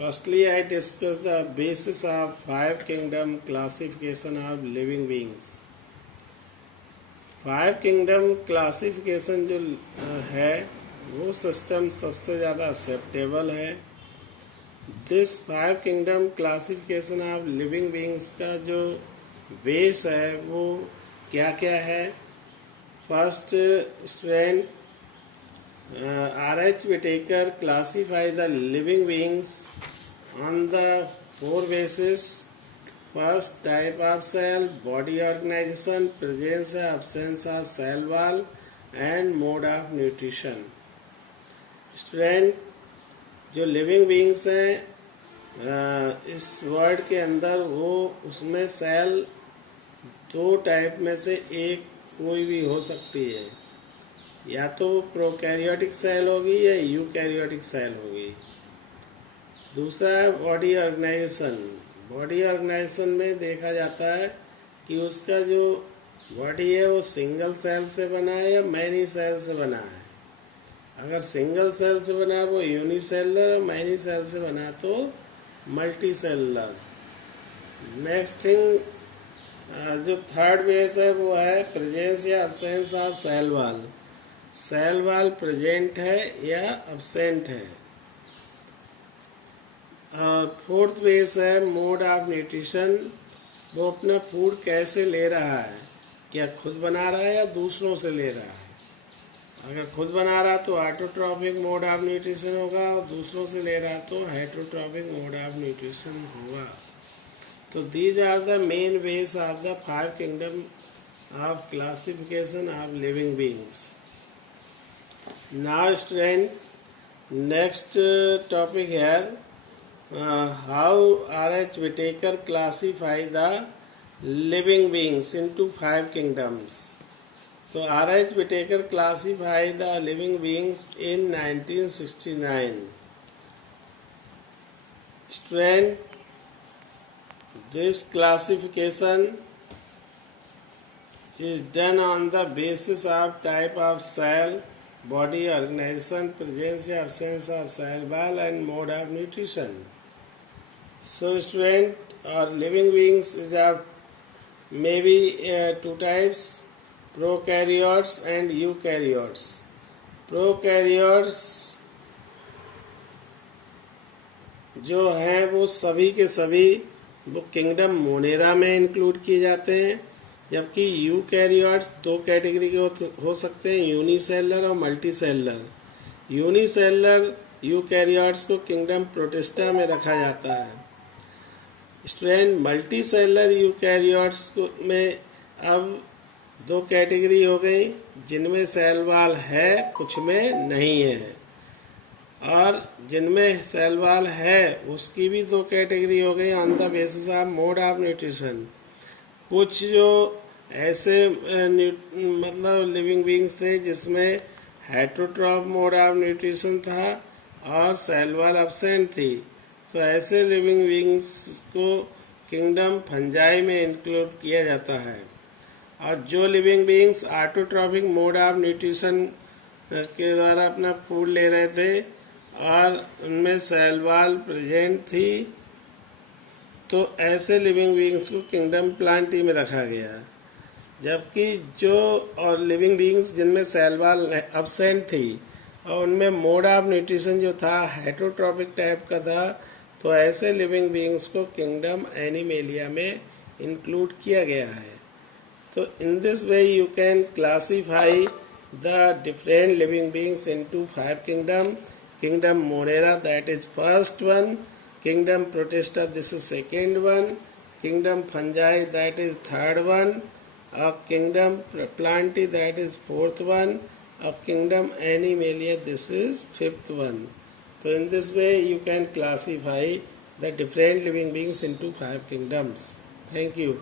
Firstly, I discuss the basis of five kingdom classification of living beings. Five kingdom classification जो है वो system सबसे ज़्यादा acceptable है. This five kingdom classification of living beings का जो बेस है वो क्या क्या है. First, strength. R.H. Whitaker classify the living beings on the four bases. First, type of cell, body organization, presence or absence of cell wall, and mode of nutrition. Strength, जो living beings हैं इस word के अंदर वो उसमें cell दो type में से एक कोई भी हो सकती है. या तो प्रोकैरियोटिक सेल होगी या यूकैरियोटिक सेल होगी. दूसरा है बॉडी ऑर्गेनाइजेशन. बॉडी ऑर्गेनाइजेशन में देखा जाता है कि उसका जो बॉडी है वो सिंगल सेल से बना है या मैनी सेल से बना है. अगर सिंगल सेल से बना है वो यूनिसेलुलर, और मैनी सेल से बना तो मल्टी सेलुलर. नेक्स्ट थिंग, जो थर्ड बेस है वो है प्रेजेंस या absence of cell wall. Cell wall present है या अब्सेंट है. और फोर्थ बेस है मोड ऑफ न्यूट्रिशन. वो अपना फूड कैसे ले रहा है, क्या खुद बना रहा है या दूसरों से ले रहा है. अगर खुद बना रहा तो ऑटोट्रॉपिक मोड ऑफ न्यूट्रिशन होगा, और दूसरों से ले रहा तो हेटरोट्रॉपिक मोड ऑफ न्यूट्रिशन होगा. तो these are the main base of the five kingdom of classification of living beings. Now student, next topic here, how R.H. Whitaker classify the living beings into five kingdoms. So R.H. Whitaker classify the living beings in 1969. Strength, this classification is done on the basis of type of cell, body organization, presence or absence of cell wall, and mode of nutrition. So student, or living beings is of maybe two types, prokaryotes and eukaryotes. Prokaryotes जो हैं वो सभी के सभी वो kingdom Monera में include किए जाते हैं, जबकि यूकैरियोट्स दो कैटेगरी के हो सकते हैं, यूनिसेलुलर और मल्टी सेलुलर. यूनिसेलुलर यूकैरियोट्स को किंगडम प्रोटिस्टा में रखा जाता है. स्ट्रेन मल्टी सेलुलर यूकैरियोट्स को में अब दो कैटेगरी हो गई, जिनमें सेल वॉल है, कुछ में नहीं है. और जिनमें सेल वॉल है उसकी भी दो कैटेगरी हो गई on the basis of mode of nutrition. कुछ जो ऐसे मतलब लिविंग बीइंग्स थे जिसमें हेटरोट्रॉप मोड ऑफ न्यूट्रिशन था और सेल वॉल एब्सेंट थी, तो ऐसे लिविंग बीइंग्स को किंगडम फंजाई में इंक्लूड किया जाता है. और जो living beings autotrophic mode of nutrition के द्वारा अपना फूड ले रहे थे और उनमें सेल वॉल प्रेजेंट थी, तो ऐसे लिविंग बीइंग्स को किंगडम प्लांटी में रखा गया. जबकि जो और लिविंग बीइंग्स जिनमें सेल वॉल एब्सेंट थी और उनमें मोड ऑफ न्यूट्रिशन जो था हेटरोट्रॉपिक टाइप का था, तो ऐसे लिविंग बीइंग्स को किंगडम एनिमेलिया में इंक्लूड किया गया है. तो in this way you can classify the different living beings into five kingdom. Kingdom Monera, that is first one. Kingdom protista, this is second one. Kingdom fungi, that is third one. Kingdom plantae, that is fourth one. Kingdom animalia, this is fifth one. So in this way you can classify the different living beings into five kingdoms. Thank you.